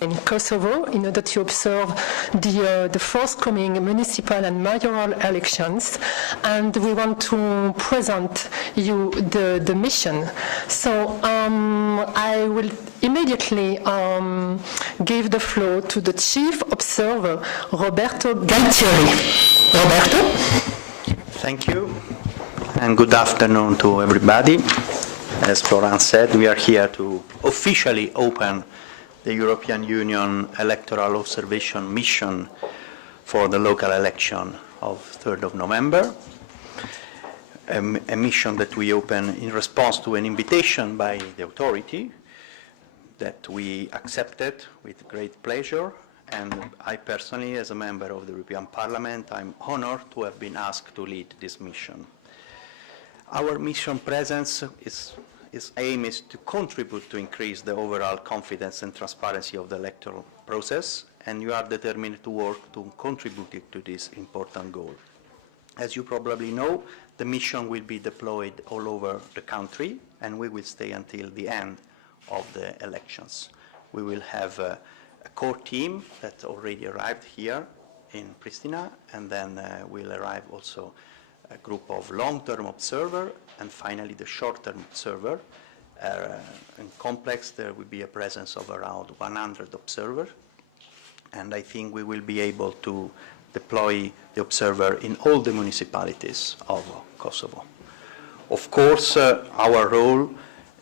In Kosovo, in order to observe the forthcoming municipal and mayoral elections, and we want to present you the mission. So I will immediately give the floor to the chief observer, Roberto Gualtieri. Roberto? Thank you, and good afternoon to everybody. As Florence said, we are here to officially open the European Union Electoral Observation Mission for the local election of 3rd of November, a mission that we open in response to an invitation by the authority that we accepted with great pleasure, and I personally, as a member of the European Parliament, I'm honored to have been asked to lead this mission. Our mission presence its aim is to contribute to increase the overall confidence and transparency of the electoral process, and we are determined to work to contribute to this important goal. As you probably know, the mission will be deployed all over the country, and we will stay until the end of the elections. We will have a core team that already arrived here in Pristina, and then will arrive also a group of long-term observers, and finally the short-term observer. In complex, there will be a presence of around 100 observers, and I think we will be able to deploy the observer in all the municipalities of Kosovo. Of course, our role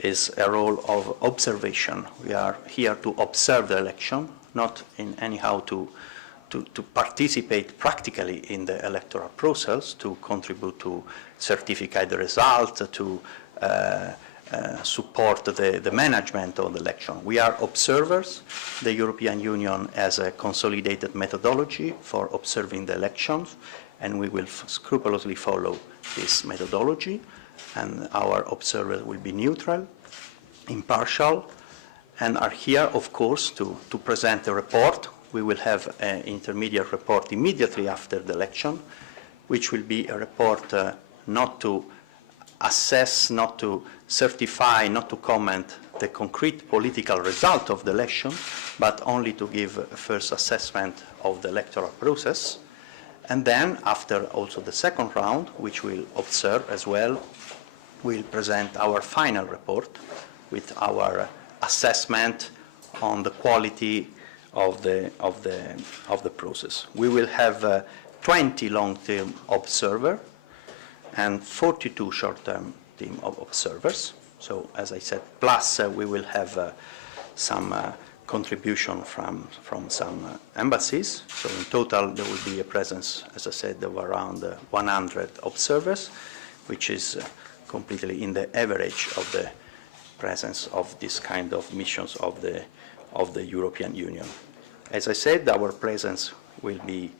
is a role of observation. We are here to observe the election, not in anyhow to participate practically in the electoral process, to contribute to certify the result, to support the management of the election. We are observers. The European Union has a consolidated methodology for observing the elections, and we will scrupulously follow this methodology, and our observers will be neutral, impartial, and are here, of course, to present a report. We will have an intermediate report immediately after the election, which will be a report not to assess, not to certify, not to comment the concrete political result of the election, but only to give a first assessment of the electoral process. And then, after also the second round, which we'll observe as well, we'll present our final report with our assessment on the quality of the process. We will have 20 long-term observers and 42 short-term team of observers. So, as I said, plus we will have some contribution from some embassies. So, in total, there will be a presence, as I said, of around 100 observers, which is completely in the average of the presence of this kind of missions of the European Union. As I said, our presence will be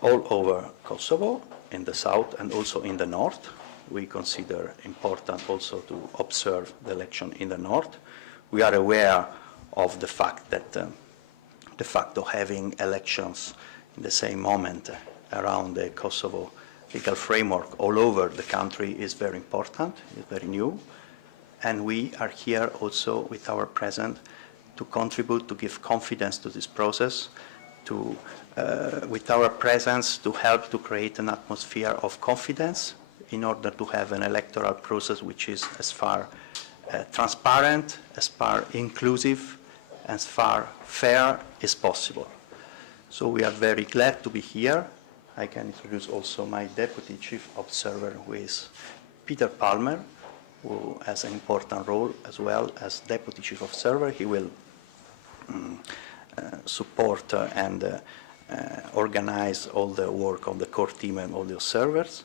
all over Kosovo, in the south and also in the north. We consider important also to observe the election in the north. We are aware of the fact that the fact of having elections in the same moment around the Kosovo legal framework all over the country is very important, is very new. And we are here also with our presence to contribute, to give confidence to this process, to, with our presence, to help to create an atmosphere of confidence in order to have an electoral process which is as far transparent, as far inclusive, as far fair as possible. So we are very glad to be here. I can introduce also my deputy chief observer, who is Peter Palmer, who has an important role as well as deputy chief observer. He will support and organize all the work of the core team and all the observers.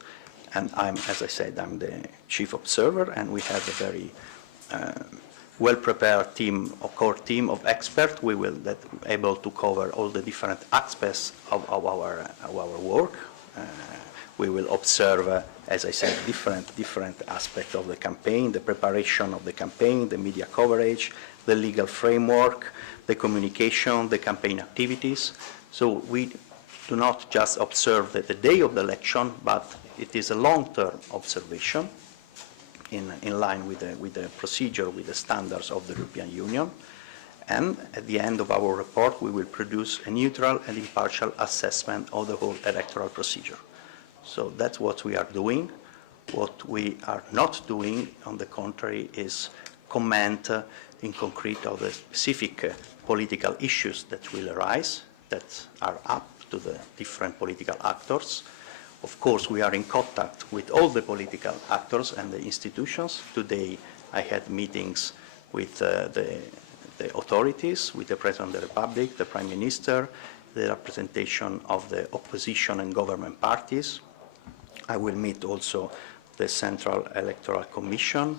And I'm, as I said, I'm the chief observer, and we have a very well-prepared team, a core team of experts. We will be able to cover all the different aspects of our work. We will observe, as I said, different aspects of the campaign, the preparation of the campaign, the media coverage, the legal framework, the communication, the campaign activities. So we do not just observe the day of the election, but it is a long-term observation in line with the procedure, with the standards of the European Union. And at the end of our report, we will produce a neutral and impartial assessment of the whole electoral procedure. So that's what we are doing. What we are not doing, on the contrary, is comment in concrete of the specific political issues that will arise, that are up to the different political actors. Of course, we are in contact with all the political actors and the institutions. Today, I had meetings with the authorities, with the President of the Republic, the Prime Minister, the representation of the opposition and government parties. I will meet also the Central Electoral Commission.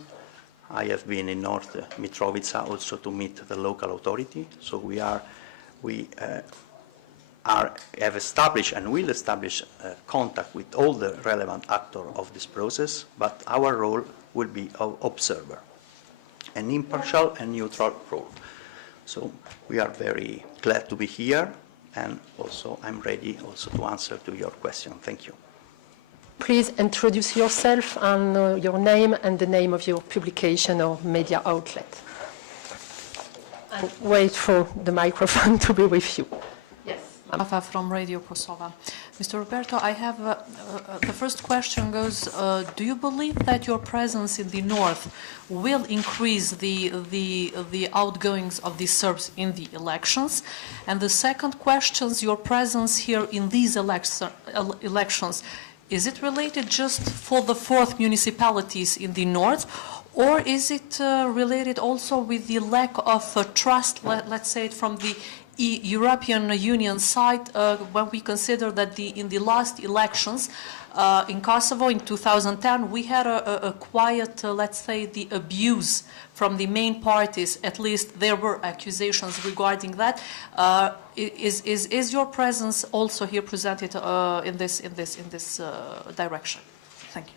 I have been in North Mitrovica also to meet the local authority. So we have established and will establish contact with all the relevant actors of this process, but our role will be of observer, an impartial and neutral role. So we are very glad to be here, and also I'm ready also to answer to your question. Thank you. Please introduce yourself and your name and the name of your publication or media outlet. And wait for the microphone to be with you. Yes. Rafa from Radio Kosovo. Mr. Roberto, I have the first question goes, do you believe that your presence in the north will increase the outgoings of the Serbs in the elections? And the second question, your presence here in these elections, is it related just for the 4 municipalities in the north, or is it related also with the lack of trust, let's say, from the European Union side, when we consider that in the last elections in Kosovo in 2010, we had a quiet, let's say, the abuse from the main parties. At least there were accusations regarding that. Is your presence also here presented in this direction? Thank you.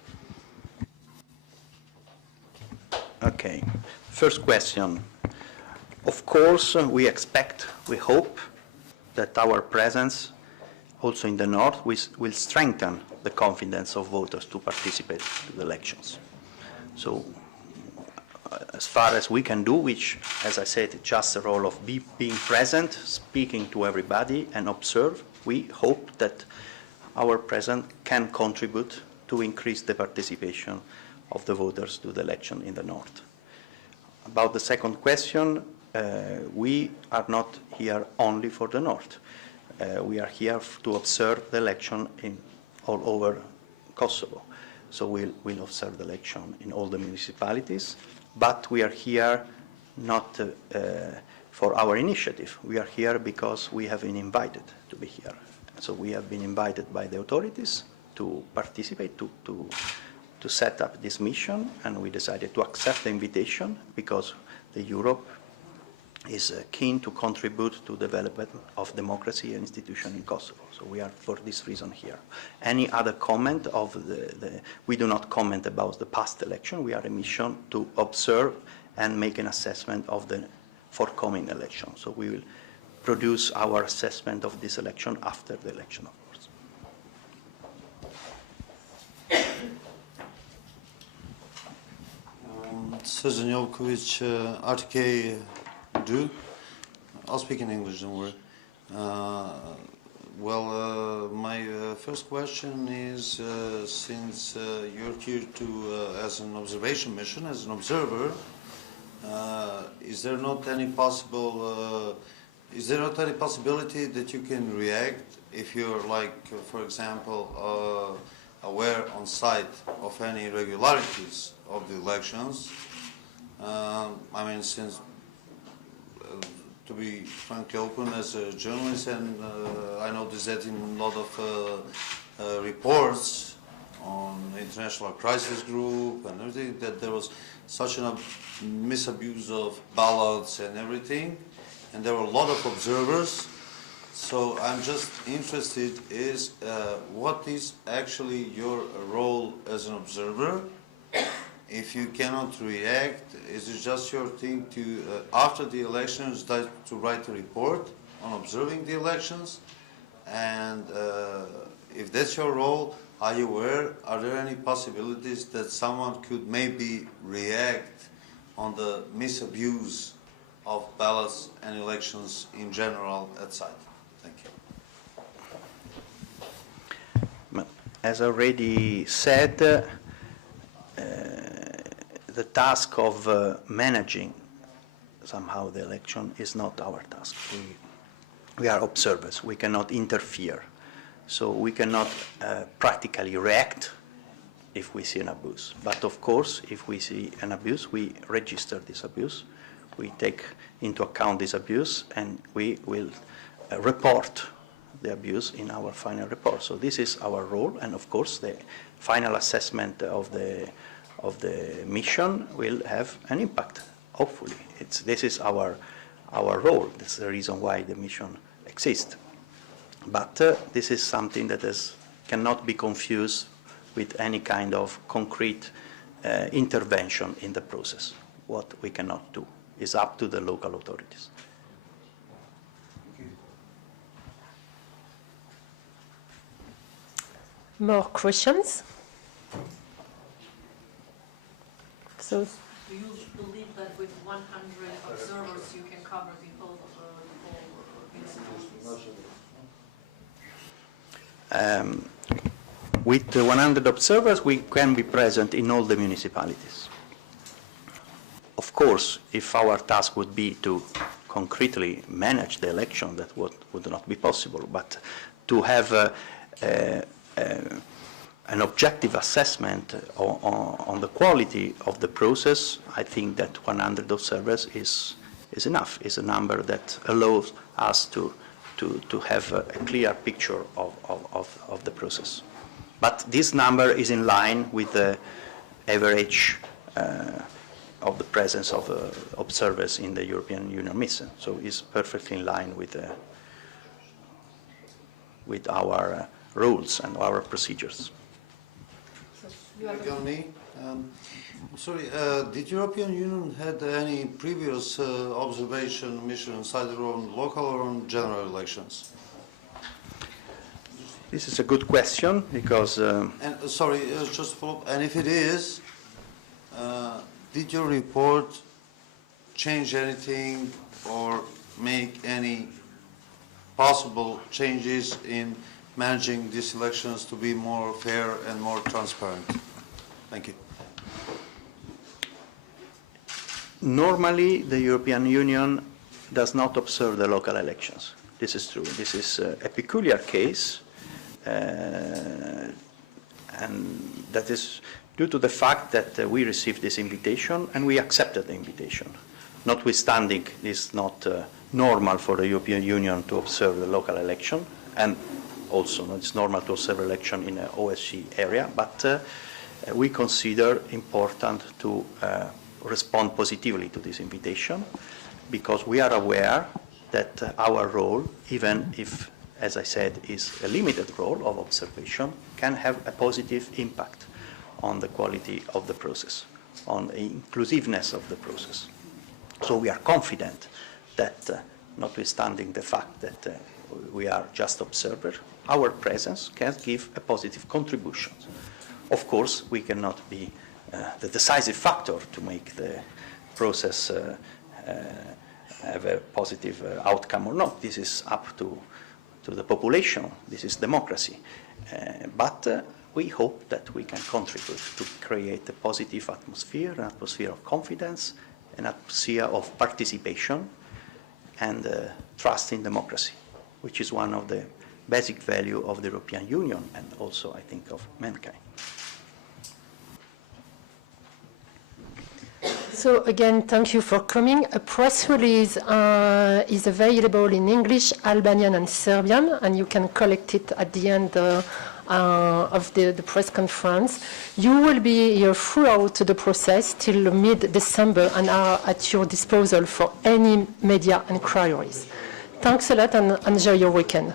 Okay. First question. Of course, we expect, we hope that our presence also in the north will strengthen the confidence of voters to participate in the elections. So as far as we can do, which, as I said, is just a role of being present, speaking to everybody and observe, we hope that our presence can contribute to increase the participation of the voters to the election in the north. About the second question, we are not here only for the north. We are here to observe the election all over Kosovo. So we'll observe the election in all the municipalities, but we are here not for our initiative. We are here because we have been invited to be here. So we have been invited by the authorities to participate, to set up this mission, and we decided to accept the invitation because the Europe is keen to contribute to the development of democracy and institution in Kosovo. So we are for this reason here. Any other comment of we do not comment about the past election. We are a mission to observe and make an assessment of the forthcoming election. So we will produce our assessment of this election after the election, of course. Srđan Jovković, RTK do. I'll speak in English, don't worry. My first question is, since you're here as an observation mission, as an observer, is there not any possibility that you can react if you're, like, for example, aware on site of any irregularities of the elections? I mean, since to be frankly open, as a journalist, and I noticed that in a lot of reports on the International Crisis Group and everything, that there was such a misabuse of ballots and everything, and there were a lot of observers. So I'm just interested is what is actually your role as an observer? If you cannot react, is it just your thing to, after the elections, to write a report on observing the elections? And if that's your role, are you aware, are there any possibilities that someone could maybe react on the misabuse of ballots and elections in general at site? Thank you. As already said, the task of managing somehow the election is not our task. We are observers. We cannot interfere. So we cannot practically react if we see an abuse. But of course, if we see an abuse, we register this abuse. We take into account this abuse, and we will report the abuse in our final report. So this is our role, and of course, the final assessment of the mission will have an impact. Hopefully, this is our role. That's the reason why the mission exists. But this is something that cannot be confused with any kind of concrete intervention in the process. What we cannot do is up to the local authorities. More questions? So, do you believe that with 100 observers you can cover the whole municipalities? With 100 observers, we can be present in all the municipalities. Of course, if our task would be to concretely manage the election, that would not be possible. But to have an objective assessment on the quality of the process, I think that 100 observers is enough, is a number that allows us to have a clear picture of the process. But this number is in line with the average of the presence of observers in the European Union mission. So it's perfectly in line with our rules and our procedures. Sorry, did European Union had any previous observation mission inside their own local or on general elections? This is a good question because... sorry, just follow up. And if it is, did your report change anything or make any possible changes in managing these elections to be more fair and more transparent? Thank you. Normally, the European Union does not observe the local elections. This is true. This is a peculiar case, and that is due to the fact that we received this invitation and we accepted the invitation. Notwithstanding, it's not normal for the European Union to observe the local election, and also it's normal to observe election in an OSCE area, but we consider important to respond positively to this invitation because we are aware that our role, even if, as I said, is a limited role of observation, can have a positive impact on the quality of the process, on the inclusiveness of the process. So we are confident that, notwithstanding the fact that we are just observers, our presence can give a positive contribution. Of course, we cannot be the decisive factor to make the process have a positive outcome or not. This is up to the population. This is democracy. But we hope that we can contribute to create a positive atmosphere, an atmosphere of confidence, an atmosphere of participation and trust in democracy, which is one of the basic values of the European Union and also, I think, of mankind. So again, thank you for coming. A press release is available in English, Albanian, and Serbian, and you can collect it at the end of the press conference. You will be here throughout the process till mid-December and are at your disposal for any media inquiries. Thanks a lot and enjoy your weekend.